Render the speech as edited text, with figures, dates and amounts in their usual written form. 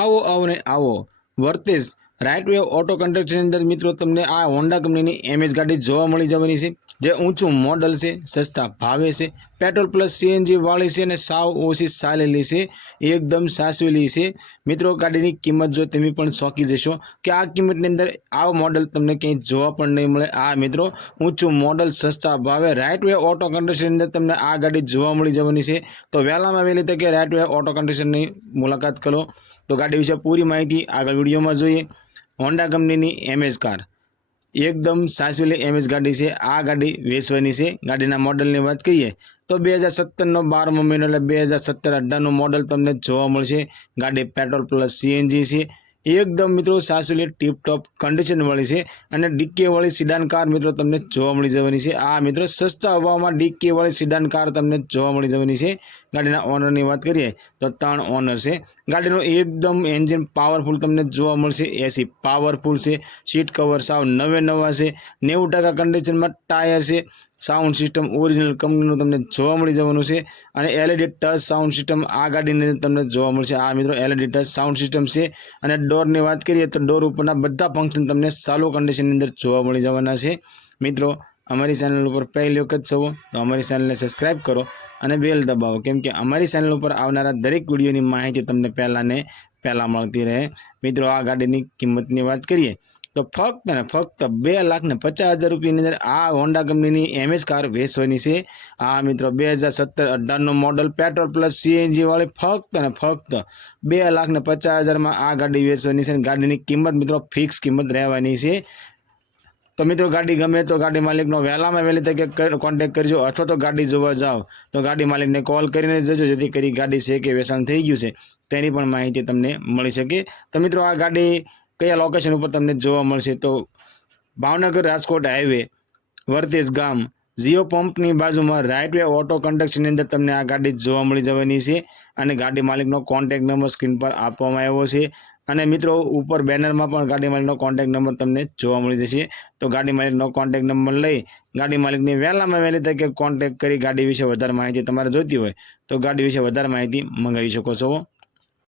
આવો આવો ને આવો Vartej right way auto construction અંદર મિત્રો તમને આ હોન્ડા કંપનીની એમએચ ગાડી જોવા મળી જવાની છે, જે ઊંચું મોડલ છે, સસ્તા ભાવે છે, પેટ્રોલ પ્લસ સીએનજી વાળી છે અને સાવ ઓછી ચાલેલી છે, એકદમ સાસવેલી છે। મિત્રો ગાડીની કિંમત જો તમે પણ ચોંકી જશો કે આ કિંમતની અંદર આવો મોડલ તમને ક્યાંય જોવા પણ નહીં મળે। આ મિત્રો ઊંચું મોડલ સસ્તા ભાવે રાઇટ વે ઓટો કન્સ્ટ્રક્શન અંદર તમને આ ગાડી જોવા મળી જવાની છે। તો વહેલામાં વહેલી તકે રાઇટ વે ઓટો કન્સ્ટ્રક્શનની મુલાકાત કરો। તો ગાડી વિશે પૂરી માહિતી આગળ વિડીયોમાં જોઈએ। હોન્ડા કંપનીની એમએચ કાર એકદમ સાસવેલી એમએચ ગાડી છે। આ ગાડી વેચવાની છે। ગાડીના મોડલની વાત કરીએ તો 2017નો 12મો મહિનો એટલે 2017-18નું મોડલ તમને જોવા મળશે। ગાડી પેટ્રોલ પ્લસ સીએનજી છે, એકદમ મિત્રો સાસવેલી ટીપટોપ કન્ડિશનવાળી છે અને ડીકે વાળી સિડાન કાર મિત્રો તમને જોવા મળી જવાની છે। આ મિત્રો સસ્તા ભાવમાં ડીકે વાળી સિડાન કાર તમને જોવા મળી જવાની છે। ગાડીના ઓનરની વાત કરીએ તો 3 ઓનર છે। ગાડીનું એકદમ એન્જિન પાવરફુલ તમને જોવા મળશે, એસી પાવરફુલ છે, સીટ કવર સાવ નવા છે, 90% કન્ડિશનમાં ટાયર છે, સાઉન્ડ સિસ્ટમ ઓરિજિનલ કંપનીનું તમને જોવા મળી જવાનું છે અને એલઈડી ટચ સાઉન્ડ સિસ્ટમ આ ગાડીની તમને જોવા મળશે। આ મિત્રો એલઈડી ટચ સાઉન્ડ સિસ્ટમ છે અને ડોરની વાત કરીએ તો ડોર ઉપરના બધા ફંક્શન તમને ચાલુ કન્ડિશનની અંદર જોવા મળી જવાના છે। મિત્રો અમારી ચેનલ ઉપર પહેલી વખત છો તો અમારી ચેનલને સબસ્ક્રાઈબ કરો અને બેલ દબાવો, કેમ કે અમારી ચેનલ ઉપર આવનારા દરેક વિડીયોની માહિતી તમને પહેલાં મળતી રહે। મિત્રો આ ગાડીની કિંમતની વાત કરીએ તો ફક્ત ને ફક્ત 2,50,000 રૂપિયાની અંદર આ હોન્ડા કંપનીની એમએચ કાર વેચવાની છે। આ મિત્રો 2017-18નો મોડલ પેટ્રોલ પ્લસ સીએનજી વાળી ફક્ત ને ફક્ત 2,50,000માં આ ગાડી વેચવાની છે। ગાડીની કિંમત મિત્રો ફિક્સ કિંમત રહેવાની છે। તો મિત્રો ગાડી ગમે તો ગાડી માલિકનો વહેલામાં વહેલી તકે કોન્ટેક્ટ કરજો, અથવા તો ગાડી જોવા જાઓ તો ગાડી માલિકને કોલ કરીને જજો, જેથી કરી ગાડી છે કે વેચાણ થઈ ગયું છે તેની પણ માહિતી તમને મળી શકે। તો મિત્રો આ ગાડી કયા લોકેશન ઉપર તમને જોવા મળશે તો ભાવનગર રાજકોટ હાઈવે વર્તેજ ગામ જીઓ પંપની બાજુમાં રાઇટ વે ઓટો કન્સ્ટ્રક્શનની અંદર તમને આ ગાડી જોવા મળી જવાની છે અને ગાડી માલિકનો કોન્ટેક્ટ નંબર સ્ક્રીન પર આપવામાં આવ્યો છે અને મિત્રો ઉપર બેનરમાં પણ ગાડી માલિકનો કોન્ટેક્ટ નંબર તમને જોવા મળી જશે। તો ગાડી માલિકનો કોન્ટેક્ટ નંબર લઈ ગાડી માલિકની વહેલામાં વહેલી તકે કોન્ટેક્ટ કરી ગાડી વિશે વધારે માહિતી તમારે જોઈતી હોય તો ગાડી વિશે વધારે માહિતી મંગાવી શકો છો।